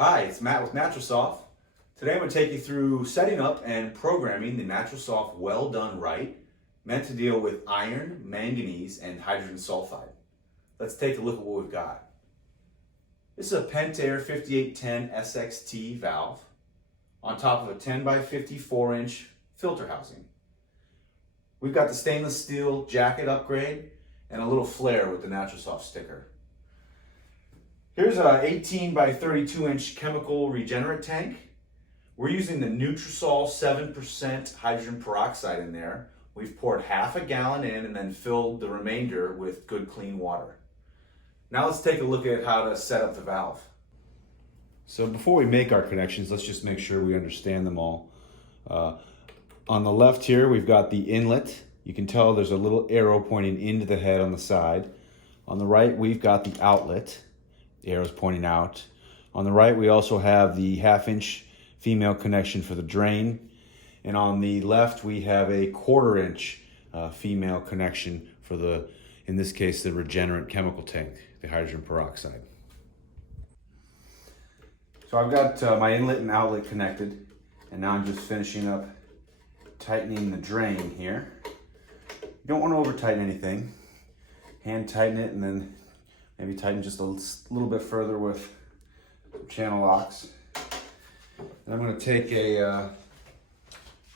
Hi, it's Matt with NaturalSof. Today I'm going to take you through setting up and programming the NaturalSof Well Done Right, meant to deal with iron, manganese, and hydrogen sulfide. Let's take a look at what we've got. This is a Pentair 5810 SXT valve on top of a 10 by 54 inch filter housing. We've got the stainless steel jacket upgrade and a little flare with the NaturalSof sticker. Here's a 18 by 32 inch chemical regenerant tank. We're using the NaturalSof 7% hydrogen peroxide in there. We've poured half a gallon in and then filled the remainder with good clean water. Now let's take a look at how to set up the valve. So before we make our connections, let's just make sure we understand them all. On the left here, we've got the inlet. You can tell there's a little arrow pointing into the head on the side. On the right, we've got the outlet. The arrow's pointing out. On the right, we also have the 1/2 inch female connection for the drain. And on the left, we have a 1/4 inch female connection for the, in this case, the regenerant chemical tank, the hydrogen peroxide. So I've got my inlet and outlet connected, and now I'm just finishing up tightening the drain here. You don't want to over tighten anything. Hand tighten it and then maybe tighten just a little bit further with channel locks. And I'm going to take a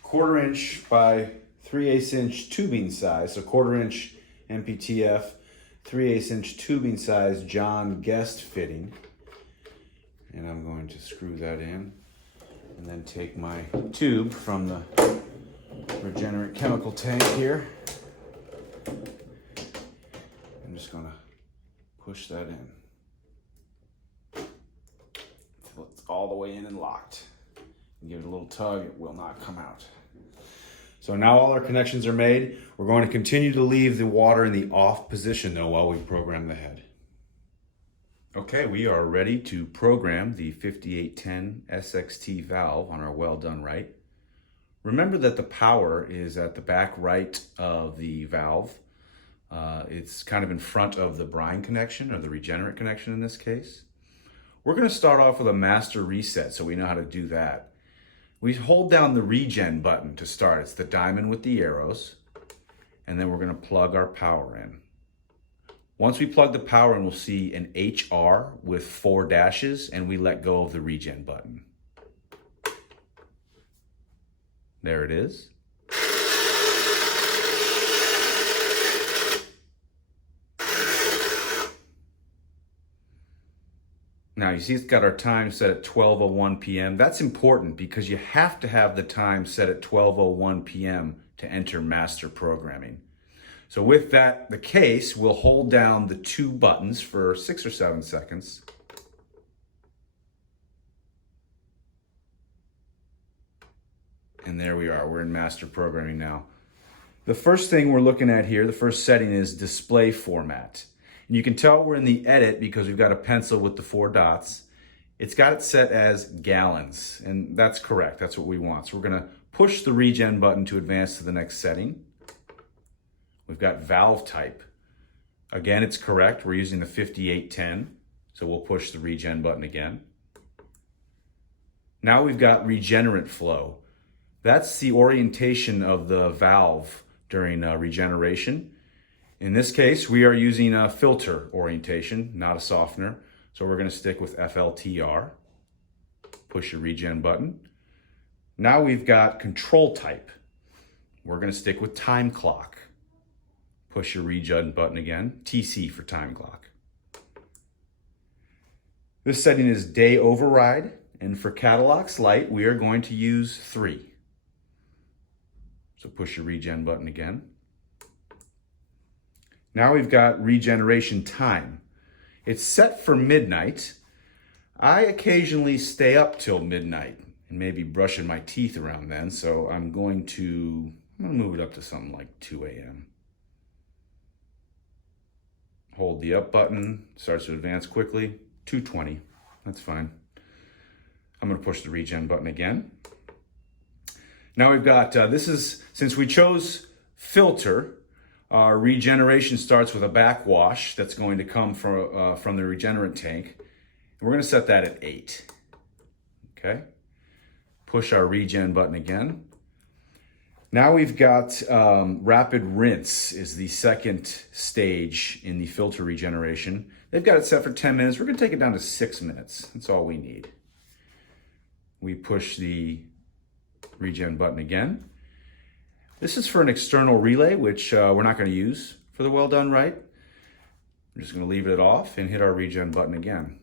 1/4 inch by 3/8 inch tubing size, so 1/4 inch MPTF, 3/8 inch tubing size John Guest fitting. And I'm going to screw that in and then take my tube from the regenerant chemical tank here. I'm just going to push that in until it's all the way in and locked. And give it a little tug, it will not come out. So now all our connections are made. We're going to continue to leave the water in the off position though while we program the head. Okay, we are ready to program the 5810 SXT valve on our Well Done Right. Remember that the power is at the back right of the valve. It's kind of in front of the brine connection, or the regenerant connection in this case. We're going to start off with a master reset so we know how to do that. We hold down the regen button to start. It's the diamond with the arrows. And then we're going to plug our power in. Once we plug the power in, we'll see an HR with 4 dashes, and we let go of the regen button. There it is. Now you see it's got our time set at 12:01 p.m. That's important because you have to have the time set at 12:01 p.m. to enter master programming. So with that the case, we'll hold down the 2 buttons for 6 or 7 seconds. And there we are, we're in master programming now. The first thing we're looking at here, the first setting, is display format. And you can tell we're in the edit because we've got a pencil with the 4 dots. It's got it set as gallons, and that's correct, that's what we want. So we're gonna push the regen button to advance to the next setting. We've got valve type. Again, it's correct, we're using the 5810, so we'll push the regen button again. Now we've got regenerant flow. That's the orientation of the valve during regeneration. In this case, we are using a filter orientation, not a softener. So we're going to stick with FLTR. Push your regen button. Now we've got control type. We're going to stick with time clock. Push your regen button again. TC for time clock. This setting is day override. And for Cadillac's light, we are going to use 3. So push your regen button again. Now we've got regeneration time. It's set for midnight. I occasionally stay up till midnight and maybe brushing my teeth around then, so I'm going to move it up to something like 2 a.m. Hold the up button, starts to advance quickly, 2:20, that's fine. I'm gonna push the regen button again. Now we've got, since we chose filter, our regeneration starts with a backwash that's going to come from the regenerant tank. And we're going to set that at 8. Okay. Push our regen button again. Now we've got rapid rinse is the second stage in the filter regeneration. They've got it set for 10 minutes. We're gonna take it down to 6 minutes. That's all we need. We push the regen button again. This is for an external relay, which we're not gonna use for the well done right. I'm just gonna leave it off and hit our regen button again.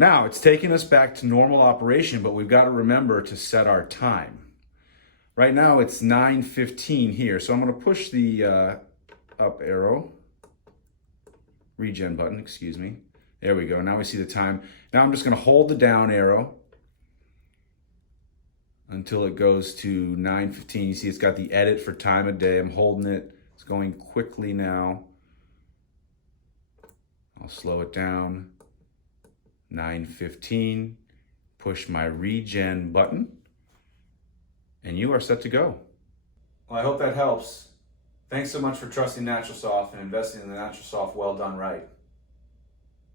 Now it's taking us back to normal operation, but we've got to remember to set our time. Right now it's 9:15 here, so I'm going to push the up arrow, regen button, excuse me. There we go, now we see the time. Now I'm just going to hold the down arrow until it goes to 9:15. You see it's got the edit for time of day. I'm holding it, it's going quickly now. I'll slow it down. 9:15, push my regen button, and you are set to go. Well, I hope that helps. Thanks so much for trusting NaturalSof and investing in the NaturalSof well done right.